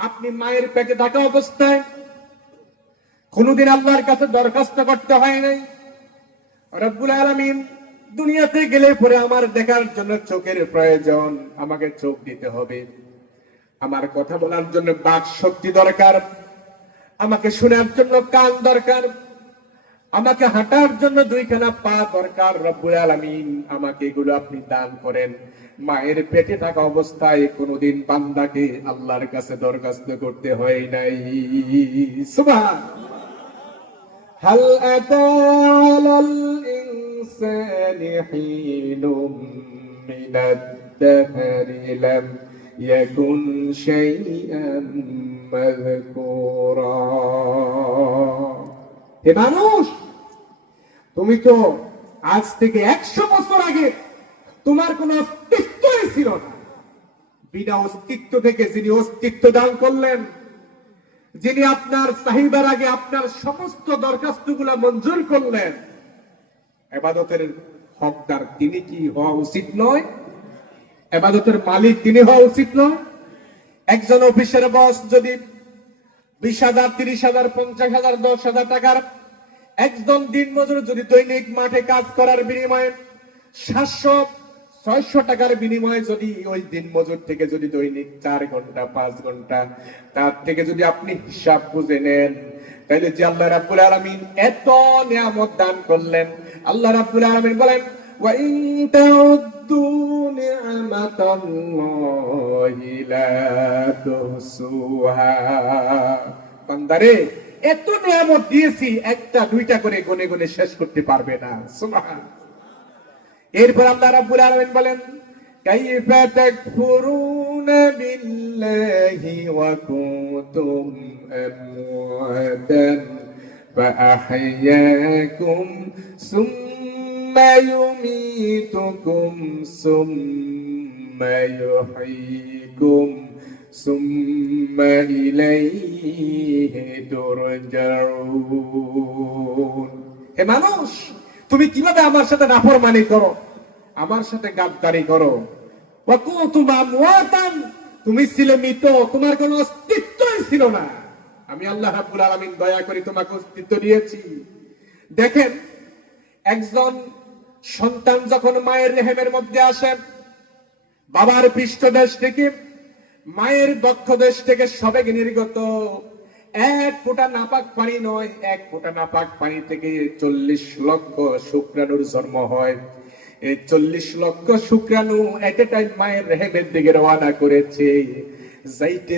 আপনি মায়ের পেটে থাকা অবস্থায় কোনদিন আল্লাহর কাছে দরখাস্ত করতে হয় নাই রব্বুল আলামিন দুনিয়াতে গেলে পরে আমার দেখার জন্য চোখের প্রয়োজন, আমাকে চোখ দিতে হবে। আমার কথা বলার জন্য বাক শক্তি দরকার, আমাকে শোনার জন্য কান দরকার, আমাকে হাঁটার জন্য দুইখানা পা দরকার। রব্বুল আলামিন আমাকে এগুলো আপনি দান করেন। মায়ের পেটে থাকা অবস্থায় কোনদিন বান্দাকে আল্লাহর কাছে দরখাস্ত করতে হয় নাই। সুবহান। হাল আতা আলাল ইনসানি হিনুম মিনাদ দাহরি লাম ইয়াকুন শাইআম মাযকুরা। হে মানুষ, তুমি তো আজ থেকে 100 বছর আগে তোমার কোন অস্তিত্বই ছিল না। বিনা অস্তিত্ব থেকে যিনি অস্তিত্ব দান করলেন, যিনি আপনার চাহিদার আগে আপনার সমস্ত দরখাস্তগুলো মঞ্জুর করলেন, ইবাদতের হকদার তিনি কি হওয়া উচিত নয়? ইবাদতের মালিক তিনি হওয়া উচিত নয়? একজন অফিসের বস যদি 20,000, 30,000, 50,000, 10,000 টাকার একজন দিনমজুর যদি দৈনিক মাঠে কাজ করার বিনিময়ে 700-600 টাকার বিনিময়ে যদি ওই দিনমজুর থেকে যদি দৈনিক 4 ঘন্টা 5 ঘন্টা তার থেকে যদি আপনি হিসাব বুঝে নেন, তাহলে যে আল্লাহ রাব্বুল আলামিন এত নিয়ামত দান করলেন, আল্লাহ রাব্বুল আলামিন বলেন ওয়া ইন তাউদ্দু নি'মাতাল্লাহি লা তুহসুহা। বান্দারে, এত নিয়ামত দিয়েছি, একটা দুইটা করে গুনে গুনে শেষ করতে পারবে না। সুবহান। এরপর আল্লাহ রাব্বুল আলামিন বলেন কাইফা তাকফুরুনা বিল্লাহি ওয়া কুনতুম আমওয়াতান ফাআহইয়াকুম সুম্মা ইউমীতুকুম সুম্মা ইউহয়ীকুম সুম্মা ইলাইহি তুরজাউন। হে মানুষ, তুমি কিভাবে আমার সাথে নাফরমানি করো, আমার সাথে গাদ্দারি করো। ওয়া কুনতুম আমওয়াতান, তুমি ছিলে মৃত, তোমার কোনো অস্তিত্বই ছিল না। আমি আল্লাহ রাব্বুল আলামিন দয়া করে তোমাকে অস্তিত্ব দিয়েছি। দেখেন, একজন সন্তান যখন মায়ের রেহেমের মধ্যে আসে, বাবার পৃষ্ঠদেশ থেকে, মায়ের বক্ষদেশ থেকে সবেগে নির্গত এক ফোঁটা নাপাক পানি নয়, এক ফোঁটা নাপাক পানি থেকে 40 লক্ষ শুক্রাণুর জন্ম হয়। এই 40 লক্ষ শুক্রাণু এট এ টাইম মায়ের রেহেমের দিকে রওনা করেছে। যাইতে